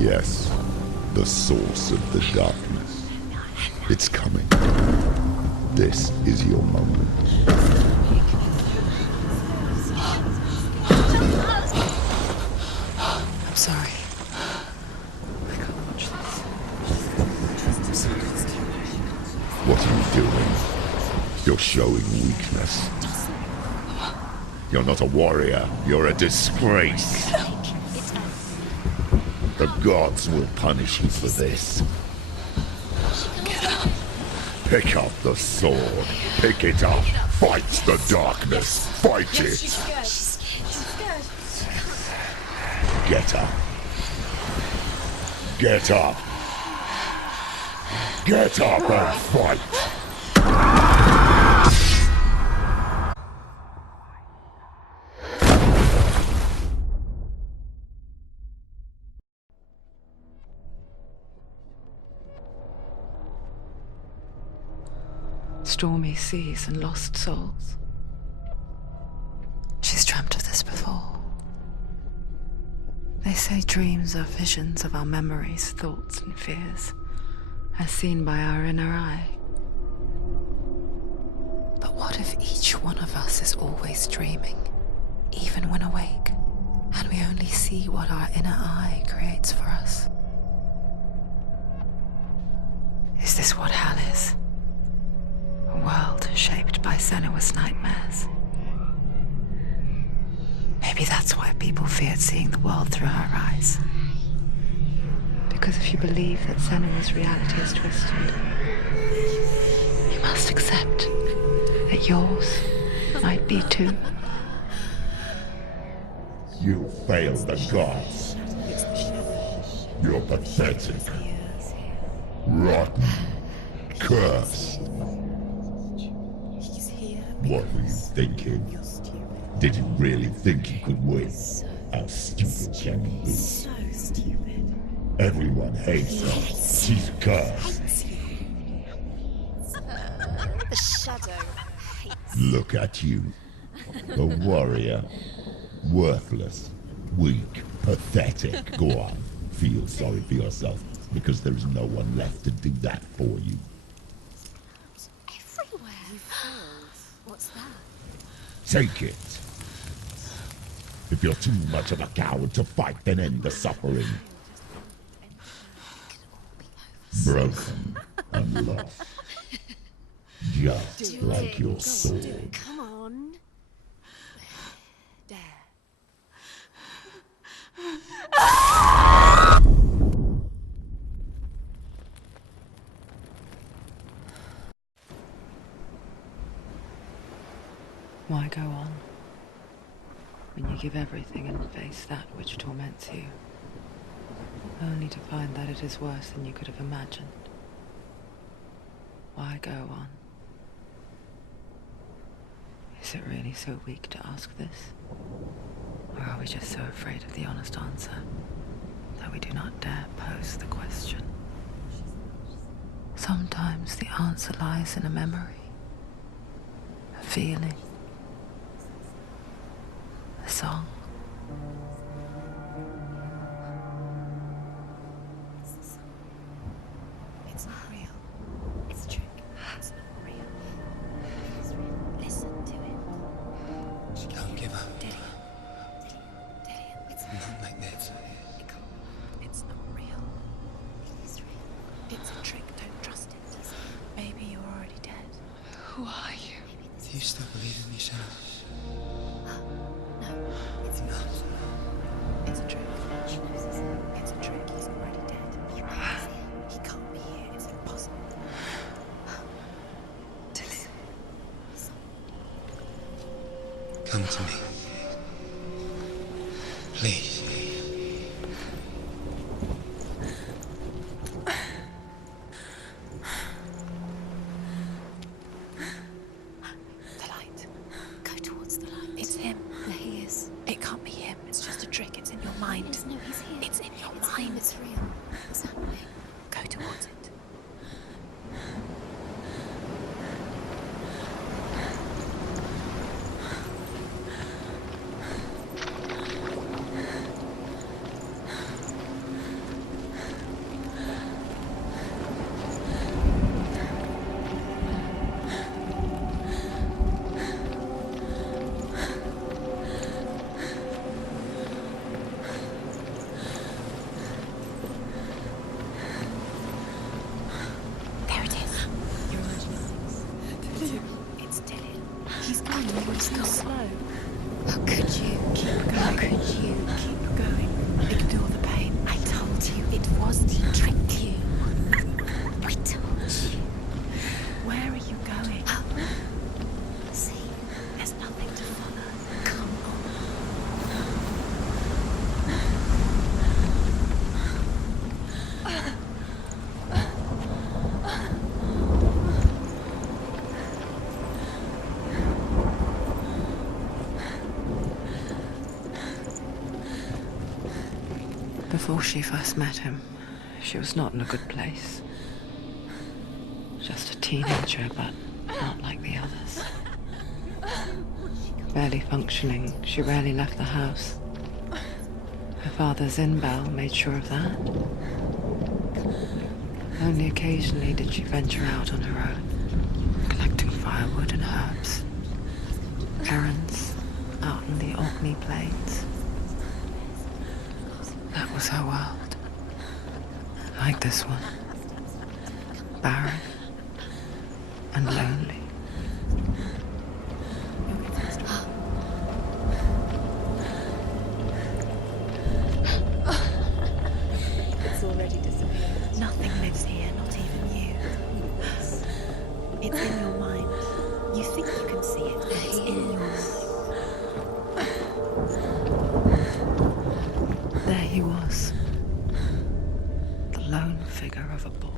Yes, the source of the darkness. It's coming. This is your moment. I'm sorry. I can't watch this. What are you doing? You're showing weakness. You're not a warrior. You're a disgrace. The gods will punish you for this. Get up. Pick up the sword. Pick it up. Fight the darkness. Fight it. She's scared. Get up. Get up. Get up and fight. Stormy seas and lost souls. She's dreamt of this before. They say dreams are visions of our memories, thoughts and fears, as seen by our inner eye. But what if each one of us is always dreaming, even when awake, and we only see what our inner eye creates for us? Is this what hell is? A world shaped by Senua'S nightmares. Maybe that's why people feared seeing the world through her eyes. Because if you believe that Senua'S reality is twisted, you must accept that yours might be too. You failed the gods. You're pathetic. Rotten. Cursed. What were you thinking? Did you really think you could win? How stupid can you be? So stupid. Everyone hates her. She's cursed. The shadow hates. Look at you. A warrior. Worthless. Weak. Pathetic. Go on. Feel sorry for yourself, because there is no one left to do that for you. Everywhere. What's that? Take it. If you're too much of a coward to fight, then end the suffering. Broken and lost. Just like your sword. Come on. There. Why go on when you give everything and face that which torments you, only to find that it is worse than you could have imagined? Why go on? Is it really so weak to ask this? Or are we just so afraid of the honest answer that we do not dare pose the question? Sometimes the answer lies in a memory, a feeling, a song. It's not real. It's a trick. It's not real. It's real. Listen to it. Don't give up. Daddy. It's Not like this. it can't. It's not real. It is real. It's a trick. Don't trust it. Maybe you're already dead. Who are you? Do you still believe in me, Shannon? No, it's not. It's a trick. It's a trick. He's already dead. He can't be here. It's impossible. Tilly. Come to me. Please. The light. Go towards the light. It's him. There he is. It can't be him. It's just a trick. It's in your mind. No, he's here. It's in your mind. It's real. What's happening? Go towards it. go slow. How could you? Keep going. How could you? Keep going. Ignore the pain. I told you it was to trick you. I told you. Where are you going? Up. See, there's nothing to follow. Come Before she first met him, she was not in a good place. Just a teenager, but not like the others. Barely functioning, she rarely left the house. Her father's in-bell made sure of that. Only occasionally did she venture out on her own, collecting firewood and herbs. Errands out in the Orkney Plains. That was her world. Like this one. Barren and lonely. It's already disappeared. Nothing lives here, not even you. It's in your mind. You think you can see it, but it's in your mind. There he was. The lone figure of a boy.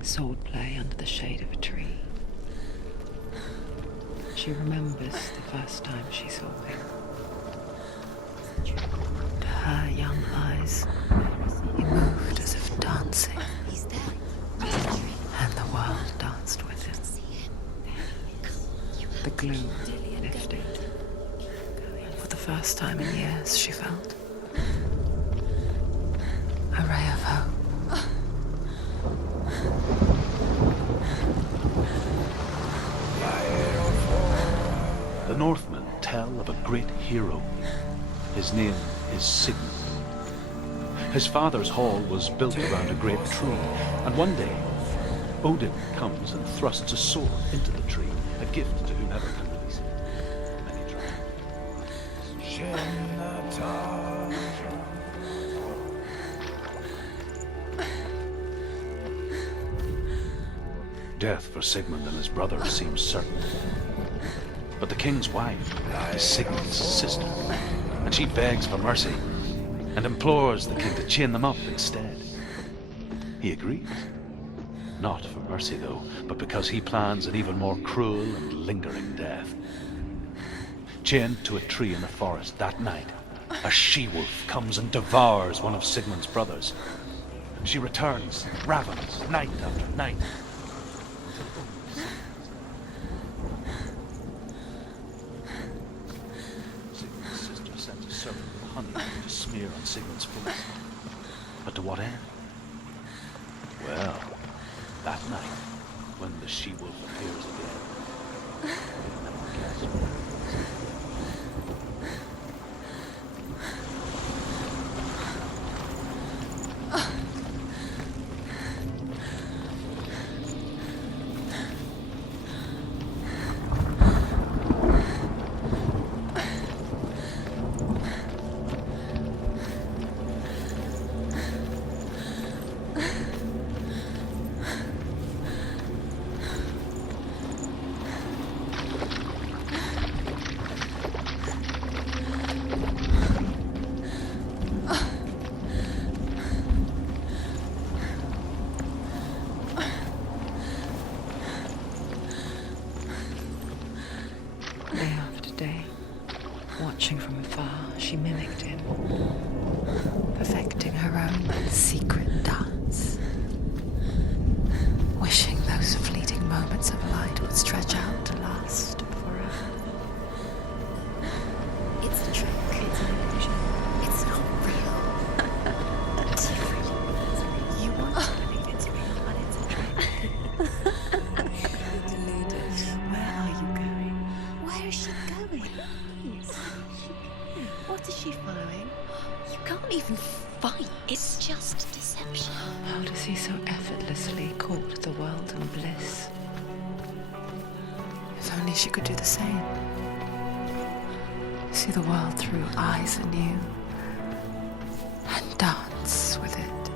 Swordplay under the shade of a tree. She remembers the first time she saw him. To her young eyes, he moved as if dancing. He's there. And the world danced with him. The gloom lifted. And for the first time in years, she felt a ray of hope. The Northmen tell of a great hero. His name is Sigmund. His father's hall was built around a great tree, and one day Odin comes and thrusts a sword into the tree, a gift to whomever can release it. Many try. Death for Sigmund and his brother seems certain. But the king's wife is Sigmund's sister, and she begs for mercy and implores the king to chain them up instead. He agrees. Not for mercy, though, but because he plans an even more cruel and lingering death. Chained to a tree in the forest that night, a she-wolf comes and devours one of Sigmund's brothers. She returns, ravenous, night after night. Sigmund's sister sends a serpent with honey to smear on Sigmund's face. But to what end? Well, that night, when the she-wolf appears again, you'll never guess where it is. Day after day, watching from afar, she mimicked him, perfecting her own secret dance, wishing those fleeting moments of light would stretch out to last forever. It's a trick. It's an illusion. It's not real. You want to believe it's real, but it's a trick. You're deluded. Where are you going? Where is she going? What is she following? You can't even fight. It's just deception. How does he so effortlessly court the world in bliss? His only she could do the same. See the world through eyes anew and dance with it,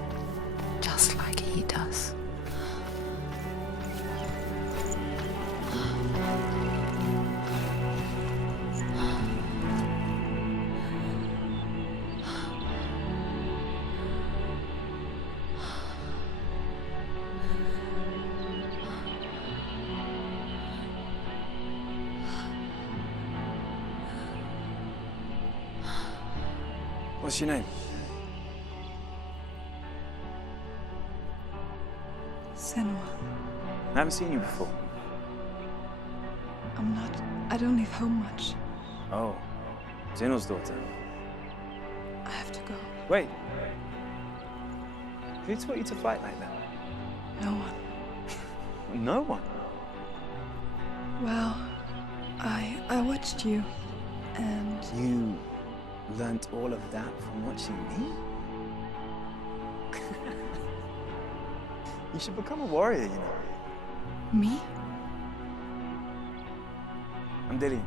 just like he does. What's your name? Senua. I haven't seen you before. I don't leave home much. Oh, Zeno's daughter. I have to go. Wait. Who taught you to fight like that? No one. No one. Well, I watched you, and You learnt all of that from watching me? You should become a warrior, you know. me? I'm Dillian.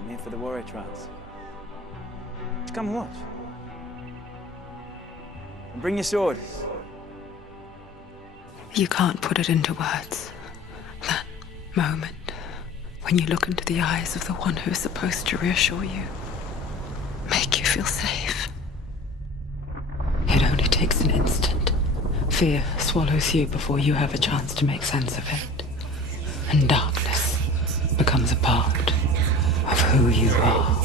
I'm here for the warrior trials. Just come and watch. And bring your sword. You can't put it into words. That moment when you look into the eyes of the one who's supposed to reassure you, make you feel safe. It only takes an instant. Fear swallows you before you have a chance to make sense of it. And darkness becomes a part of who you are.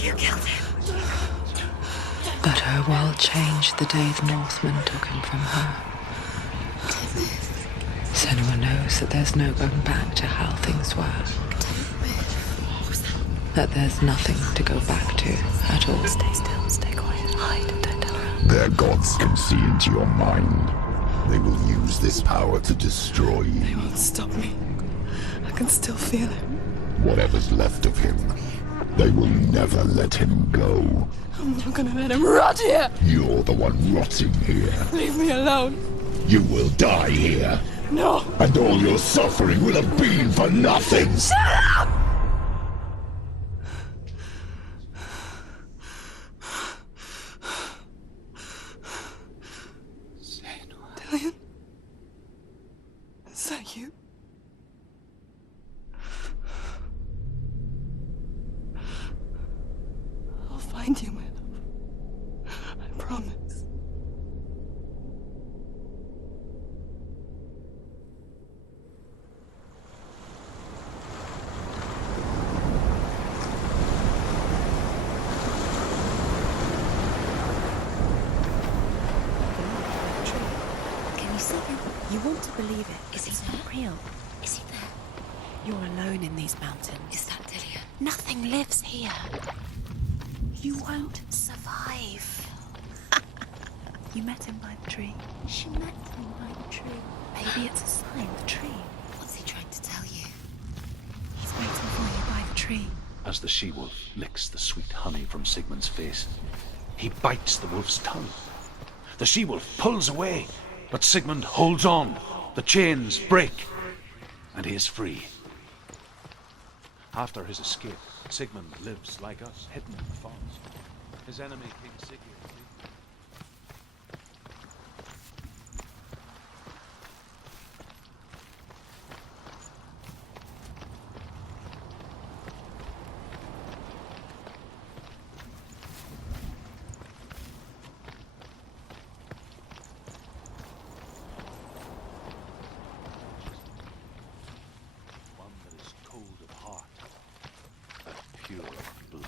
You killed him. But her world changed the day the Northmen took him from her. Senua knows that there's no going back to how things were. That there's nothing to go back to at all. Stay still, stay quiet, hide, don't tell her. Their gods can see into your mind. They will use this power to destroy They you. won't stop me. I can still feel him. Whatever's left of him, they will never let him go. I'm not gonna let him rot here. You're the one rotting here. Leave me alone. You will die here. No. And all your suffering will have been for nothing. Dillian? Is that you? I'll find you, my love. I promise. Can you see him? You want to believe it. Is he not real? Is he there? You're alone in these mountains. Is that Dillian? Nothing lives here. You won't survive. You met him by the tree. She met him by the tree. Maybe it's a sign, the tree. What's he trying to tell you? He's waiting for you by the tree. As the she-wolf licks the sweet honey from Sigmund's face, he bites the wolf's tongue. The she-wolf pulls away, but Sigmund holds on. The chains break, and he is free. After his escape, Sigmund lives like us, hidden in the forest. His enemy, King Sigurd. One that is cold of heart, but pure of blood.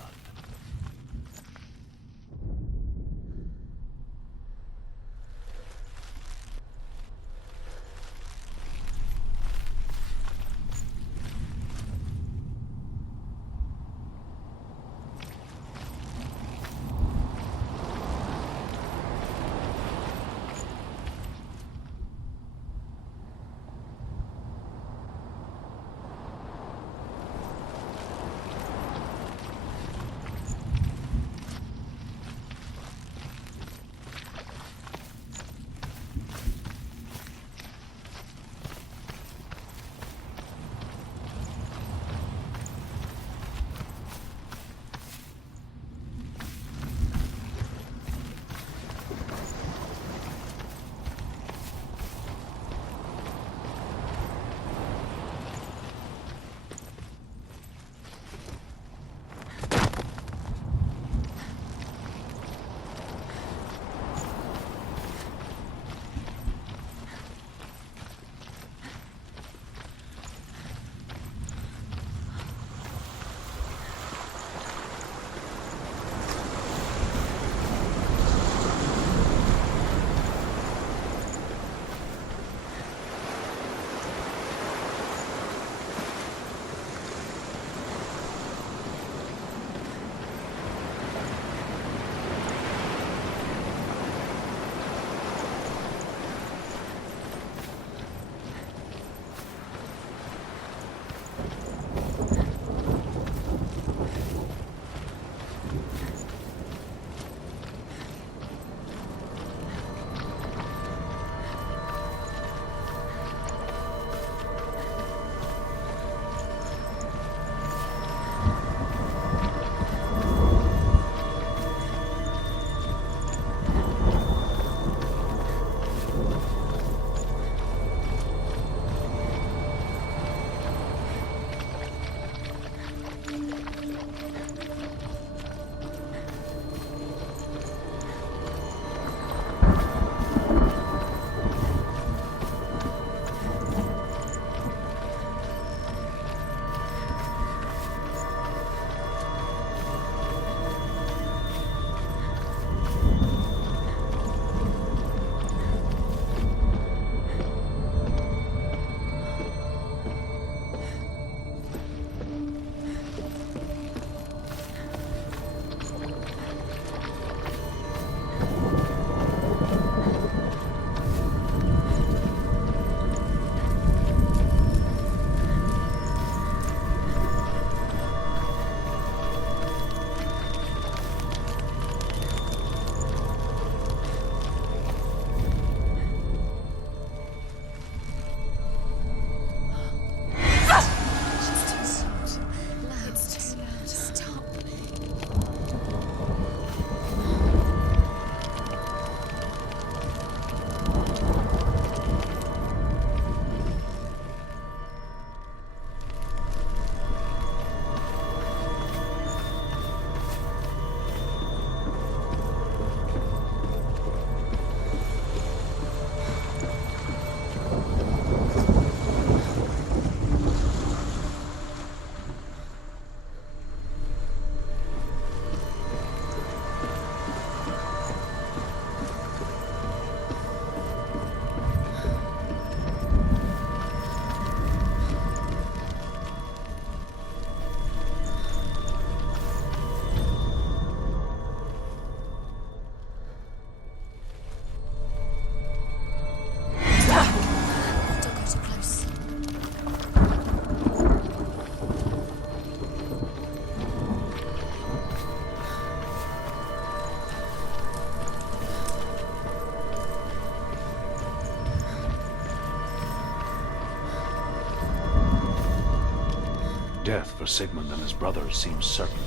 Death for Sigmund and his brothers seems certain.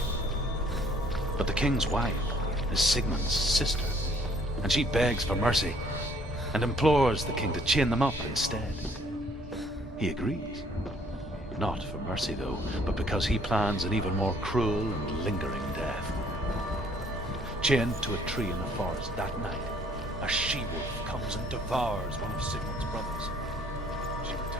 But the king's wife is Sigmund's sister, and she begs for mercy and implores the king to chain them up instead. He agrees. Not for mercy, though, but because he plans an even more cruel and lingering death. Chained to a tree in the forest that night, a she-wolf comes and devours one of Sigmund's brothers. She returns.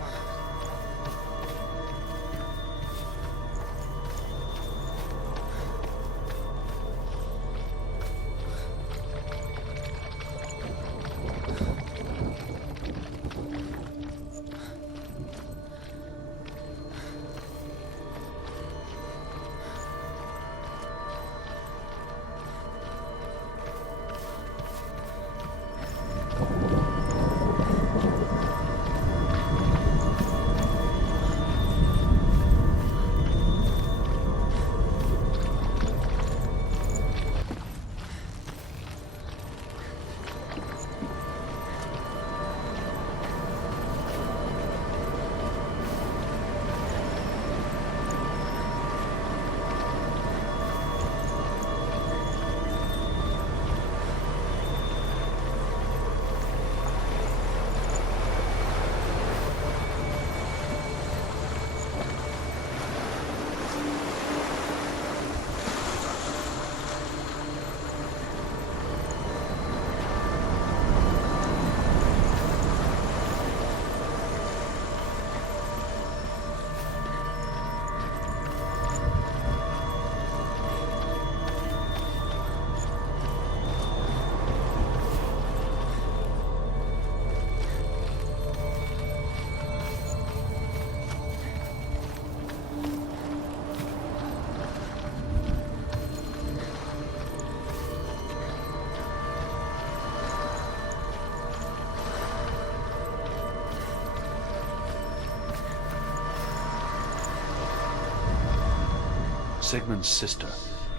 Sigmund's sister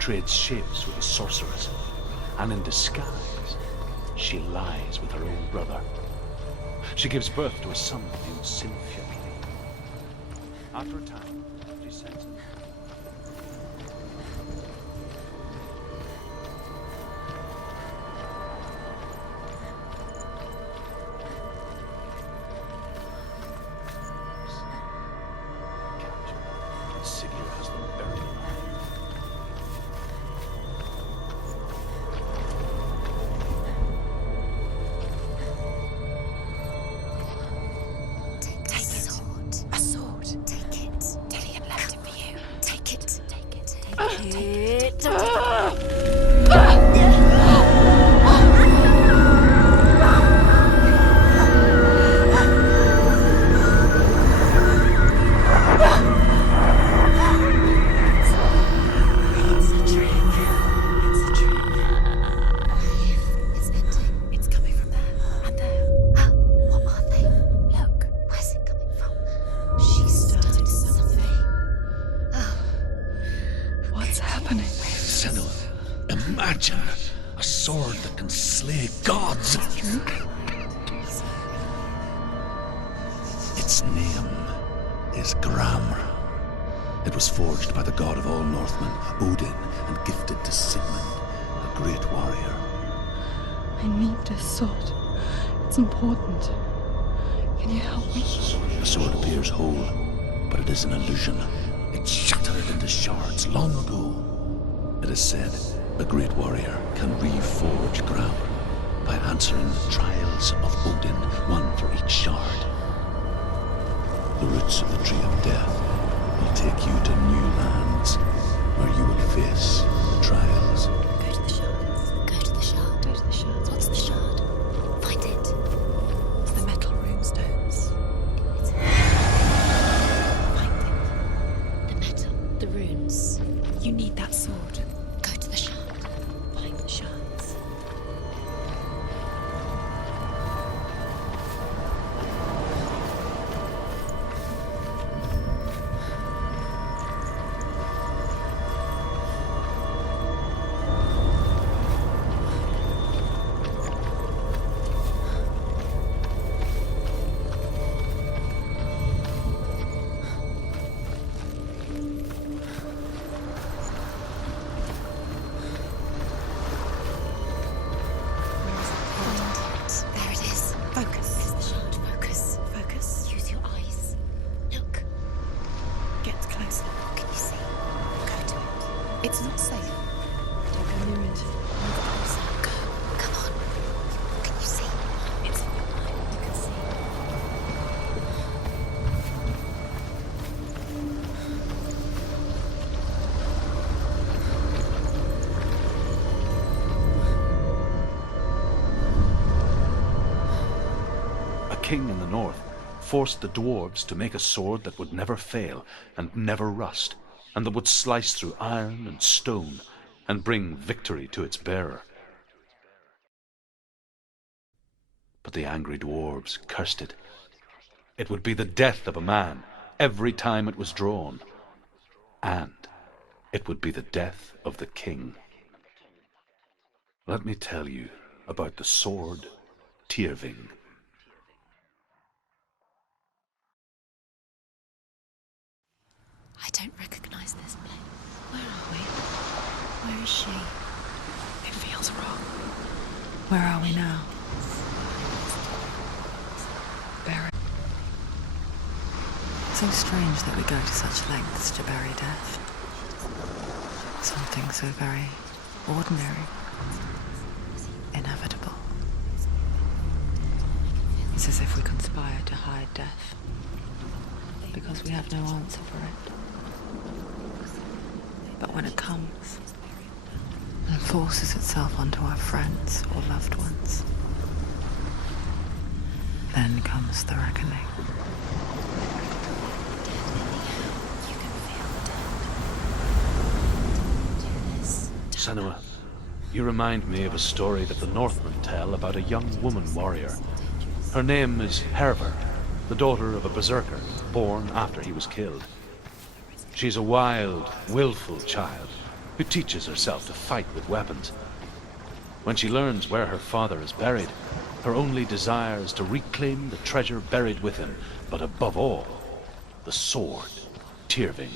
trades shapes with a sorceress, and in disguise, she lies with her own brother. She gives birth to a son named SHAREfactory. After a time, she sends him. it. Don't do It's a trick. It's a trick. It's ending. It's coming from there and there. What are they? Look, where's it coming from? She started something. What's happening? Senua, imagine a sword that can slay gods. Its name is Gramr. It was forged by the god of all Northmen, Odin, and gifted to Sigmund, a great warrior. I need this sword. It's important. Can you help me? The sword appears whole, but it is an illusion. It shattered into shards long ago. It is said a great warrior can reforge Gramr by answering the trials of Odin, one for each shard. The roots of the tree of death will take you to new lands where you will face the trials. Go to the shards. Go to the shard. Go to the shards. What's the shard? Find it. It's the metal runestones. Find it. The metal. The runes. You need that sword. Go to the shard. Find the shards. There it is. Focus. There's the shard. Focus. Focus. Use your eyes. Look. Get closer. Can you see? Go to it. It's not safe. Don't go near it. Move closer. Go. Come on. Can you see? It's in your mind. You can see. A king in the north forced the dwarves to make a sword that would never fail and never rust, and that would slice through iron and stone and bring victory to its bearer. But the angry dwarves cursed it. It would be the death of a man every time it was drawn, and it would be the death of the king. Let me tell you about the sword Tyrving. I don't recognize this place. Where are we? Where is she? It feels wrong. Where are we now? Buried. So strange that we go to such lengths to bury death. Something so very ordinary, inevitable. It's as if we conspire to hide death, because we have no answer for it. But when it comes and forces itself onto our friends or loved ones, then comes the reckoning. Senua, you remind me of a story that the Northmen tell about a young woman warrior. Her name is Hervor, the daughter of a berserker born after he was killed. She's a wild, willful child who teaches herself to fight with weapons. When she learns where her father is buried, her only desire is to reclaim the treasure buried with him, but above all, the sword Tyrving